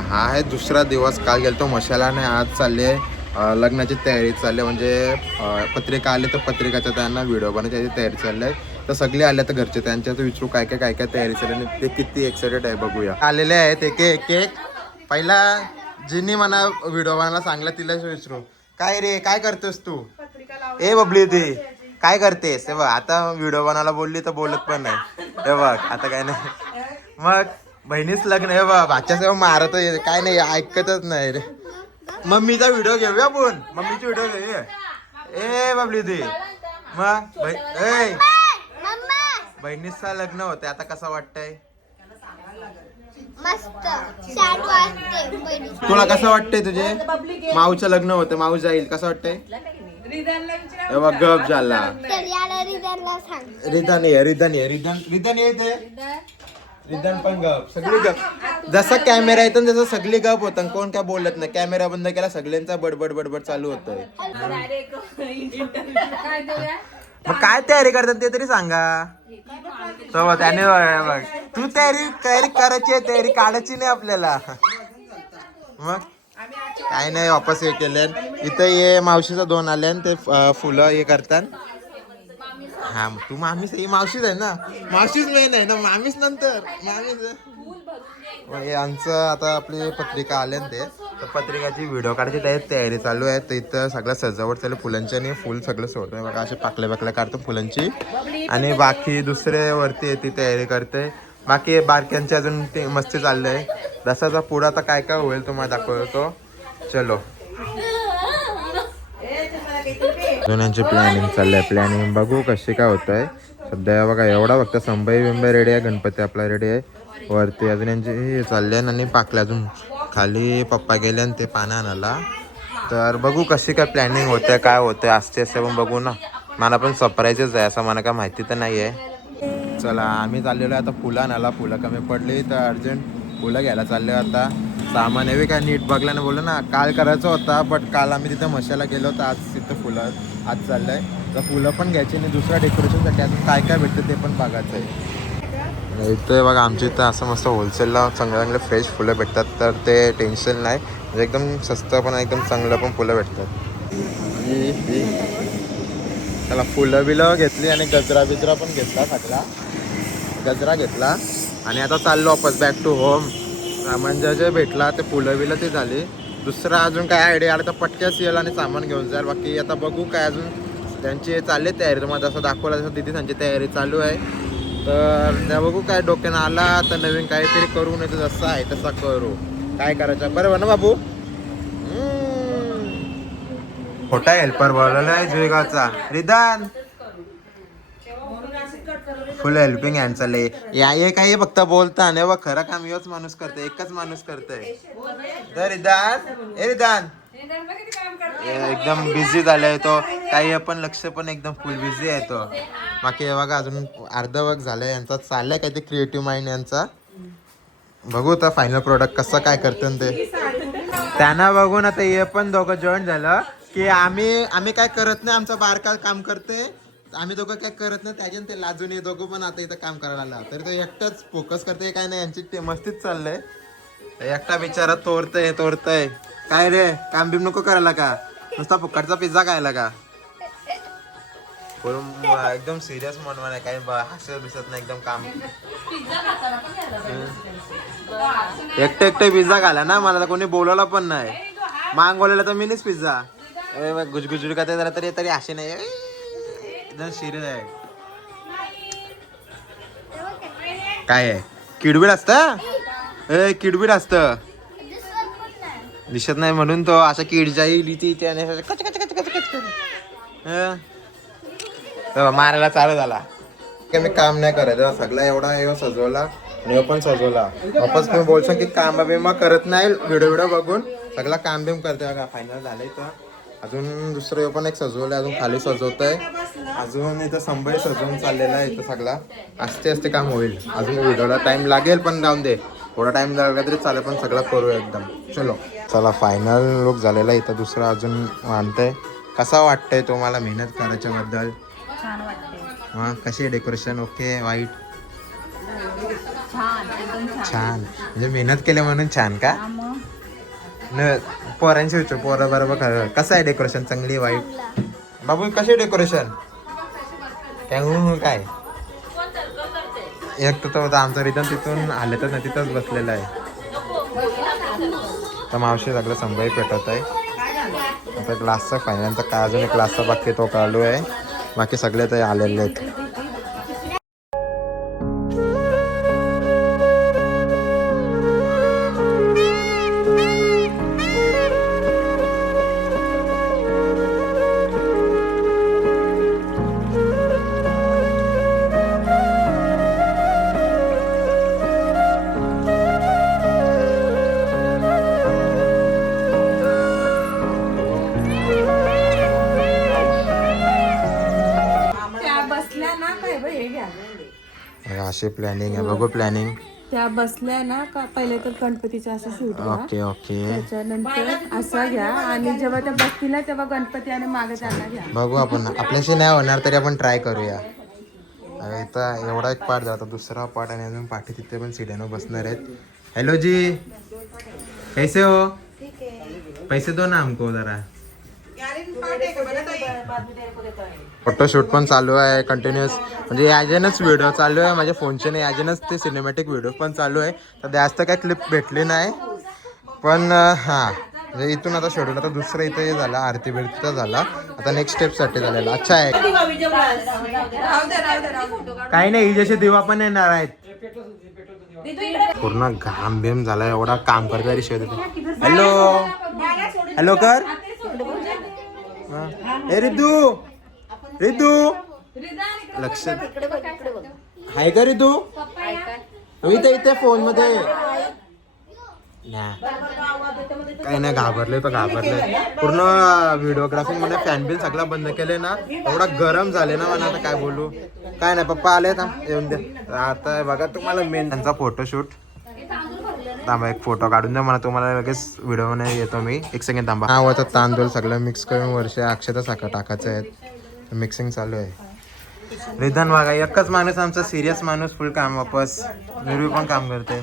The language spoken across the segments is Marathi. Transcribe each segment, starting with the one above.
हा आहे दुसरा दिवस. काल गेलतो मशालाने, आज चालली आहे लग्नाची तयारी चालली आहे. म्हणजे पत्रिका आली तर पत्रिकाच्या त्यांना व्हिडिओ बनवायची तयारी चालली आहे. तर सगळे आले तर घरचे त्यांच्यात विचारू काय काय तयारी चालली आणि ते किती एक्साइटेड आहे बघूया. आलेले आहेत एक एक पहिला जिनी मला व्हिडिओ बनायला सांगला तिलाच विचारू काय रे काय करतोस तू. ए बबली ते काय करतेस. हे बघ आता व्हिडिओ बनायला बोलली तर बोलत पण नाही. हे बघ आता काय नाही. मग बहिणीच लग्न आहे बा भाच्या सेवा मारत काय नाही ऐकतच नाही रे. मम्मीचा व्हिडिओ घेऊया आपण. मम्मीची व्हिडिओ घेऊया. ए बबली दी मग बहिणीचं लग्न होते आता कसं वाटतंय. मस्त छान वाटते. तुला कसं वाटतंय. तुझे माऊचं लग्न होतं माऊ जाईल कसं वाटतंय. तेव्हा गप झाला. रिदान येते रिदान पण गप सगळी गप. जसा कॅमेरा येतो तसं सगळी गप होतं. कोण काय बोलत नाही. कॅमेरा बंद केला सगळ्यांचा बडबड बडबड चालू होतोय. मग काय तयारी करतात ते तरी सांगा. तो त्याने बघ तू तयारी करायची आहे तयारी काढायची नाही आपल्याला. मग काय नाही वापस हे केले. इथं ये मावशीचा दोन आले आणि ते फुलं हे करतात. हा तू मामीच ही मावशीच आहे ना. मावशीच मेन आहे ना. मामीच नंतर मामीच. यांचं आता आपली पत्रिका आले ना ते तर पत्रिकाची व्हिडिओ काढायची तयारी चालू आहे. तर इथं सगळं सजावट चालू फुलांची आणि फुल सगळं सोडतोय बघा. असे पाकल्या काढतो फुलांची आणि बाकी दुसरे वरती येते तयारी करते. बाकी बारक्यांचे अजून ते मस्ती चाललंय. रसाचा पुढं आता काय काय होईल तुम्हाला दाखवतो. चलो यांची प्लॅनिंग चाललंय. प्लॅनिंग बघू कशी काय होत आहे. सध्या बघा एवढा फक्त संभाई बिंबाई रेडी आहे. गणपती आपला रेडी आहे. वरती अजून यांचे हे चालले आणि पाकले अजून खाली पप्पा गेले आणि ते पानं आणायला. तर बघू कशी काय प्लॅनिंग होते काय होते असते असं पण बघू ना. मला पण सरप्राईजच आहे असं मला काय माहिती तर नाही आहे. चला आम्ही चाललेलो आहे आता फुलं आणायला. फुलं कमी पडली तर अर्जंट फुलं घ्यायला चालले आता. सामान हे काय नीट बघला नाही बोललो ना. काल करायचं होता बट काल आम्ही तिथं मशाला गेलो होतो. आज तिथं फुलं आज चाललंय तर फुलं पण घ्यायची आणि दुसऱ्या डेकोरेशनसाठी अजून काय काय भेटतं ते पण बघायचं आहे. इथं बघा आमच्या इथं असं मस्त होलसेलला चांगले फ्रेश फुलं भेटतात. तर ते टेन्शन नाही म्हणजे एकदम स्वस्त पण एकदम चांगलं पण फुलं भेटतात. त्याला फुलं बिलं घेतली आणि गजरा बिजरा पण घेतला. सगळा गजरा घेतला आणि आता चाललो वापस बॅक टू होम. म्हणजे जे भेटला ते फुलं बिलं ते झाली. दुसरा अजून काय आयडिया आला तर पटक्याच येईल आणि सामान घेऊन जाईल. बाकी आता बघू काय अजून त्यांची चालली तयारी. तुम्हाला जसं दाखवलं तसं तिथे त्यांची तयारी चालू आहे. तर त्या बघू काय डोक्यानं आला तर नवीन काहीतरी करू नाही तर जसं आहे तसा करू. काय करायचं बरोबर ना बाबू. खोटा हेल्पर बोलवला आहे जुईगावचा रिदान. फुल हेल्पिंग हँड चालले. या काही फक्त बोलता नाही बघ खरं काम योच माणूस करतोय. एकच माणूस करतोय. तर रिदान ए रिदान एकदम बिझी झालाय तो. काही पण लक्ष पण एकदम फुल बिझी आहे तो. बाकी हे बघा अजून अर्धा वर्क झालंय यांचा. चाललंय काय ते क्रिएटिव्ह माइंड यांचा. बघू तर फायनल प्रोडक्ट कसं काय करते ते. त्यांना बघून आता हे पण दोघं जॉईन झालं की आम्ही काय करत नाही. आमचं बारका काम करते. आम्ही दोघं काय करत नाही त्याच्यानं ते लाजून हे दोघं पण आता इथं काम करायला आला. तरी तो एकटाच फोकस करते काय नाही. यांची ते मस्तीच चाललंय. एकटा बिचारा तोडतय काय रे. काम बिम नको करायला का. नुसता फुकटचा पिझ्झा खायला का. एकदम सिरियस म्हणून आहे काही हसत बिसत नाही एकदम काम. एकटे पिझ्झा खाला ना. मला तर कोणी बोलवला पण नाही. मांग बोलवला तर मीनीच पिझ्झा गुजगुजू का जरा तरी असे नाही. एकदम सिरियस आहे. काय आहे किडबीड असतं. किडबीड असतं दिसत नाही म्हणून तो अशा किडच्या मारायला चालू झाला. मी काम नाही करायचं. सगळा एवढा सजवला आणि पण सजवला वापस. तुम्ही बोलशा की काम बिमा करत नाही. व्हिडिओ बघून सगळा काम बिम करते बघा. फायनल झालंय तर अजून दुसरं पण एक सजवलंय. अजून खाली सजवत आहे. अजून इथं संभय सजवून चाललेला आहे. इथं सगळा असते काम होईल. अजून व्हिडिओला टाइम लागेल पण जाऊन दे. थोडा टाइम लागला तरी चालेल पण सगळं करूया एकदम. चलो चला फायनल लुक झालेला. इथं दुसरं अजून मानतंय. कसा वाटतंय तुम्हाला मेहनत करायच्याबद्दल. छान वाटते. हां कशी डेकोरेशन ओके वाईट छान एकदम छान म्हणजे मेहनत केली म्हणून छान का. न पोरांची विचार पोरं बरोबर खरं कसं आहे डेकोरेशन चांगली वाईट बाबू कशी डेकोरेशन काय एक तर होता आमचा रिटर्न तिथून आले तर नाही तिथंच बसलेला आहे तर मावशी सगळं संभाई पेटवत आहे आता ग्लासचा फायनलचा काय अजून एक ग्लासचा बाकी तो चालू आहे बाकी सगळे ते आलेले आहेत अशी प्लॅनिंग आहे बघू प्लॅनिंग त्या बसल्या ना का पहिले तर गणपतीचं असं शूट घ्या ओके ओके त्याच्यानंतर असं घ्या आणि जेव्हा त्या बसतील तेव्हा गणपती आणि मागे त्यांना घ्या बघू आपण आपल्याशी नाही होणार तरी आपण ट्राय करूया इथं एवढा एक पार्ट झाला दुसरा पार्ट आणि अजून पाठी तिथे पण सीट्यानं बसणार आहेत हॅलो जी कैसे हो पैसे दो ना हमको जरा फोटोशूट पण चालू आहे कंटिन्युअस म्हणजे याजनच व्हिडिओ चालू आहे माझ्या फोनचे नाही याजनच ते सिनेमॅटिक व्हिडिओ पण चालू आहे तर जास्त काय क्लिप भेटली नाही पण हां म्हणजे इथून आता शेड्यूल आता दुसरं इथं हे झालं आरती बिरतीचा झाला आता नेक्स्ट स्टेपसाठी झालेला अच्छा आहे काही नाही ही जशी दिवा पण येणार आहेत पूर्ण घाम बिम झाला एवढा काम करता रिशोद हॅलो हॅलो कर ए रिद्धू रिद्धू लक्ष हाय का रिद्धू इथे इथे फोन मध्ये काही नाही घाबरले तर घाबरले पूर्ण व्हिडिओग्राफी मध्ये फॅन बिल सगळं बंद केले ना एवढा गरम झाले ना मला आता काय बोलू काय नाही पप्पा आले ना येऊन दे आता बघा तुम्हाला मेन त्यांचा फोटोशूट थांबा एक फोटो काढून द्या मला तुम्हाला लगेच व्हिडिओ मध्ये येतो मी एक सेकंड थांबा हा होता तांदूळ सगळं मिक्स करून वर्ष अक्षता साखर टाकायचं आहेत मिक्सिंग चालू आहे रिधन बघा एकच माणूस आमचा सिरियस माणूस फुल काम वापस निर्वी पण काम करते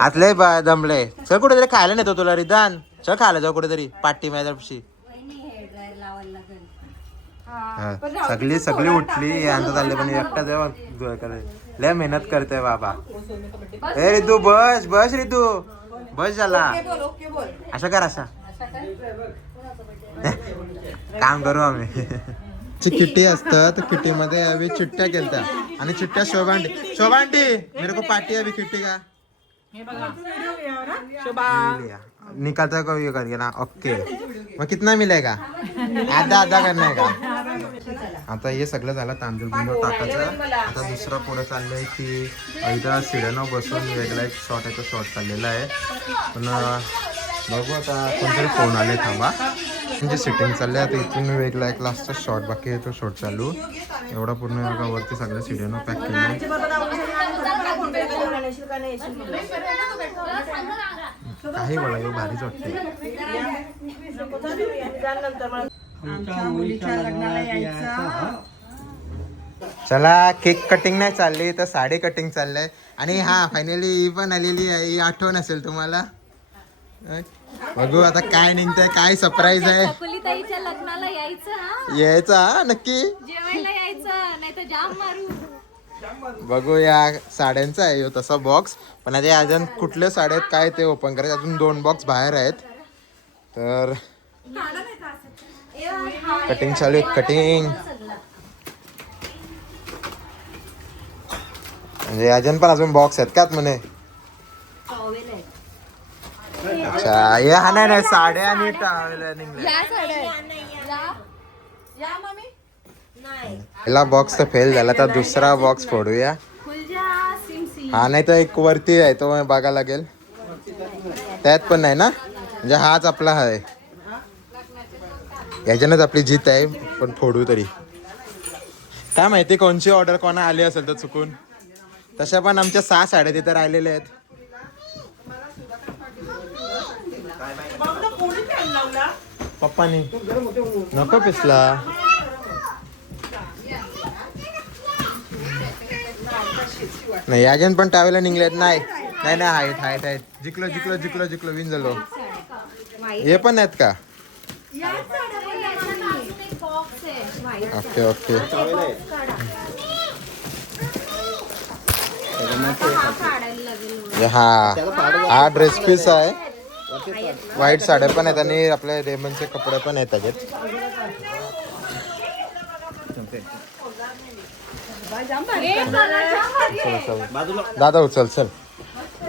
आतले दमले चल कुठेतरी खायला नेतो तुला रिधन चल खायला जाऊ कुठेतरी पार्टी माझ्याशी सगळी सगळी उठली यांचं चालले पण एकटा जेव्हा लय मेहनत करते बाबा ए रितू बस बस रितू बस झाला अशा कर अशा काम करू आम्ही किट्टी असतात किट्टी मध्ये अभी चिट्ट्या केलत्या आणि चिट्ट्या शोभांडी मेरे को पार्टी अभी किट्टी का निकालता को ये करके ना ओके मग कितना मिलेगा आधा आधा करना है का आता हे सगळं झालं तांदूळ बिंदूळ टाकायचं आता दुसरं पुढे चाललंय की इथं सिडनं बसून वेगळा एक शॉट आहे तो शॉट चाललेला आहे पण बघू आता कोणतरी फोन आले थांबा म्हणजे सिटिंग चालले आता इथून वेगळा एक लास्टचा शॉट बाकी आहे तो शॉट चालू एवढा पूर्ण वरती सगळं सिडनं पॅक केलं काही बोला यो भारीच वाटते चला केक कटिंग नाही चालली तर साडी कटिंग चाललंय आणि हा फायनली ही पण आलेली आहे ही आठवण असेल तुम्हाला बघू आता काय निघतंय काय सरप्राईज आहे ताईच्या लग्नाला यायचं यायचा नक्की जेवायला यायचं नाही तर जाम मारू बघू या साड्यांचा आहे तसा बॉक्स पण आता अजून कुठल्या साड्या आहेत काय ते ओपन करायचे अजून 2 बॉक्स बाहेर आहेत तर कटिंग चालू आहे कटिंग म्हणजे अजून पण अजून बॉक्स आहेत का म्हणे अच्छा हे हा नाही साड्या आणि पहिला बॉक्स तर फेल झाला तर दुसरा बॉक्स फोडूया हा नाही तर एक वरती आहे तो बघायला लागेल त्यात पण नाही ना म्हणजे हाच आपला आहे याच्यानंच आपली जीत आहे पण फोडू तरी काय माहिती कोणची ऑर्डर कोणा आली असेल तर चुकून तशा पण आमच्या 6 साड्या तिथे राहिलेल्या आहेत पप्पानी नको पिसला नाही अजून पण टावेला निघलेत नाही नाही नाही आहेत आहेत आहेत जिंकलो जिंकलो जिंकलो जिंकलो विन झालो हे पण आहेत का? बॉक्स आहे ओके ओके. काढायला लागेल. हा ड्रेस पीस आहे. व्हाईट साड्या पण आहेत आणि आपल्या रेमनचे कपडे पण आहेत त्याच्यात. दादा उचल चल.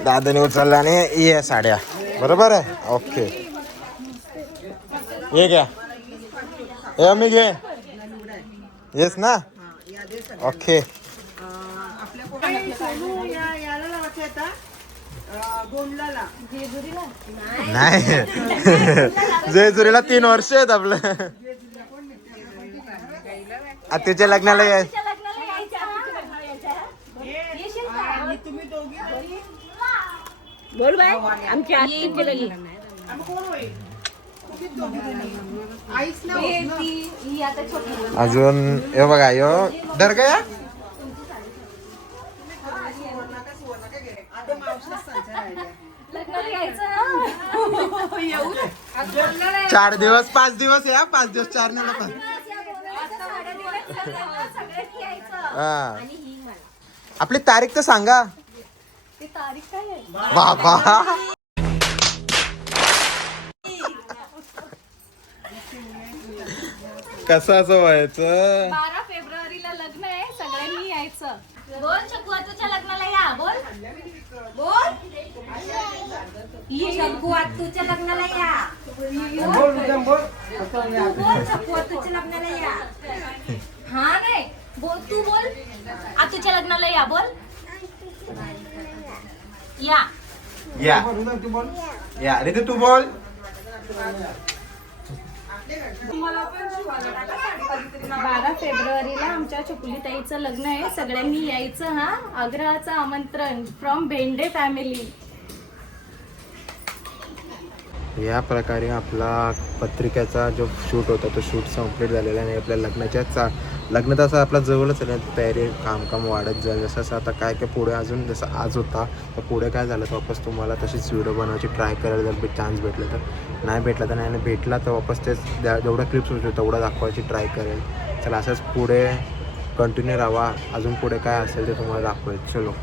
दादाने उचलला आणि ये साड्या बरोबर आहे. ओके ये घ्या. हे मी घे. येस ना. ओके नाही जेजुरीला 3 वर्ष आहेत आपलं. आत्याच्या लग्नाला ये. बोल बाय आमची आत्ती अजून हे बघा यो दर्गा लग्नाला यायचं 4 दिवस 5 दिवस या 5 दिवस 4 नाही पण हा. आपली तारीख तर सांगा. ती तारीख काय आहे? बाबा कसं असं व्हायचं. 12 फेब्रुवारीला लग्न आहे सगळ्यांनी यायचं. बोल चकवा तुझ्या लग्नाला या. बोल बोल चकवा तुझ्या लग्नाला या. बोल चकवा तुझ्या लग्नाला या. हा नाही बोल तू बोल तुझ्या लग्नाला या. बोल या या अरे तू बोल. 12 फेब्रुवारीला आमच्या चकुलीताईचं लग्न आहे सगळ्यांनी यायचं. हा आग्रहाचं आमंत्रण फ्रॉम भेंडे फॅमिली. या प्रकारे आपला पत्रिकेचा जो शूट होता तो शूट कंप्लीट झालेला आहे. आणि आपल्या लग्न तसं आपला जवळच आहे. तयारी काम वाढत जाईल जसं असं. आता काय पुढे अजून जसं आज होता तर पुढे काय झालं तर वापस तुम्हाला तशीच व्हिडिओ बनवायची ट्राय करायला जर चान्स भेटला तर. नाही भेटला तर नाही भेटला तर वापस तेच जेवढ्या क्लिप्स होते तेवढं दाखवायची ट्राय करेल. चला असंच पुढे कंटिन्यू राहा. अजून पुढे काय असेल ते तुम्हाला दाखवेल. चलो.